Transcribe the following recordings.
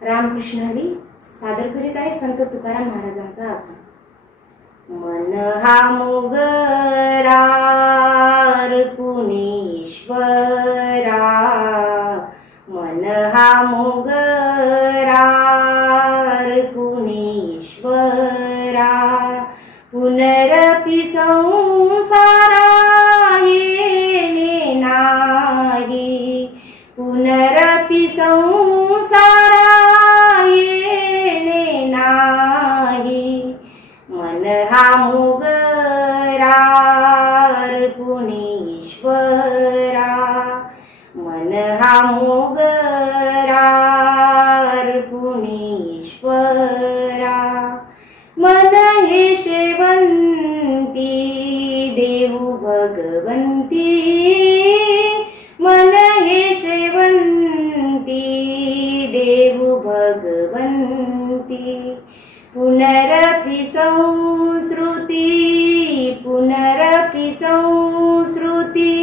रामकृष्ण हरी सादर करीत आहे संत तुकाराम महाराजांचा अर्थ। मन हा मोगरा पुणेश्वरा, मन हा मोगरा पुणेश्वरा, पुनरपि संसारा येणे नाही, पुनरपि संसारा येणे नाही। मन हा मोगरा पुणेश्वरा, मन हा मोगरा पुणेश्वरा, मन हे शेवंती देऊ भगवंती, मन हे शेवंती देऊ भगवंती। पुनरपि संस्कृती, पुनरपि संस्कृती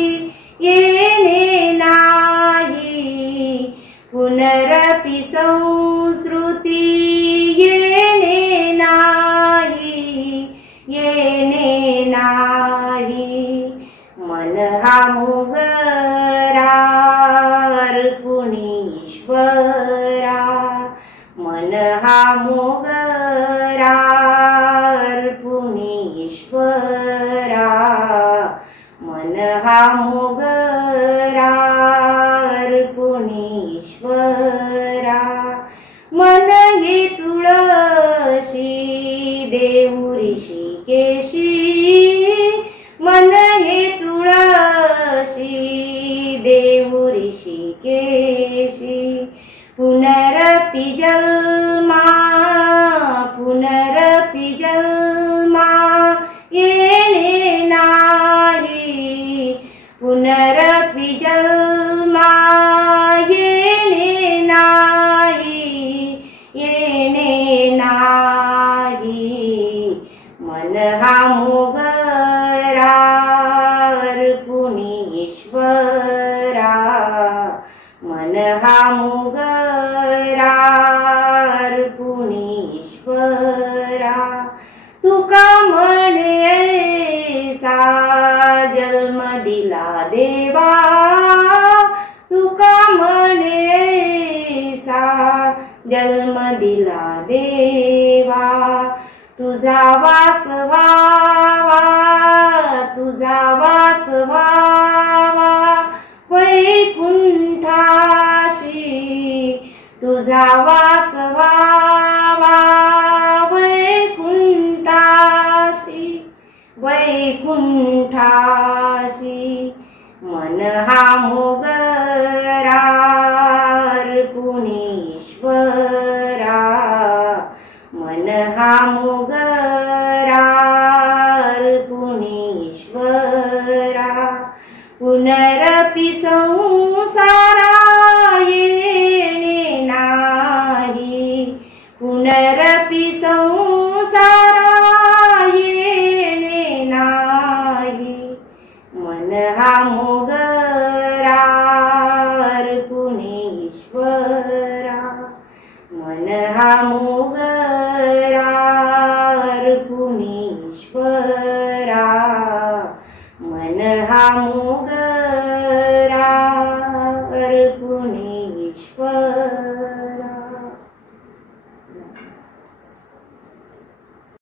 येणे नाही, पुनरपि संस्कृती येणे नाही, येणे नाही। मन हा मोगरा पुणेश्वरा, मन हा मोगरा पुणेश्वरा, मन हा मोगरा पुणेश्वरा। मन हे तुळशी देऊ ऋषिकेशी, मन हे तुळशी देऊ ऋषिकेशी। पुनरपि जन्मा, पुनरपि जन्मा येणे नाही, पुनरपि जन्मा येणे नाही, येणे नाही। मन हा मोगरा पुणेश्वरा, मन हा मोगरा पुणेश्वरा। तुका म्हणे ऐसा जन्म दिला देवा, तुका म्हणे ऐसा जन्म दिला देवा। तुझा वास व्हावा, तुझा वास व्हावा वैकुंठाशी, तुझा वास व्हावा वैकुंठाशी, वैकुंठाशी। मन हा मोगरा पुणेश्वरा, मन हा मोगरा पुणेश्वरा। पुनरपि संसारा येणे नाही, पुनरपि संसारा येणे नाही। मन हा मोगरा पुणेश्वरा, मन हा मोगरा पुणेश्वरा, मन हा मोगरा पुणेश्वरा।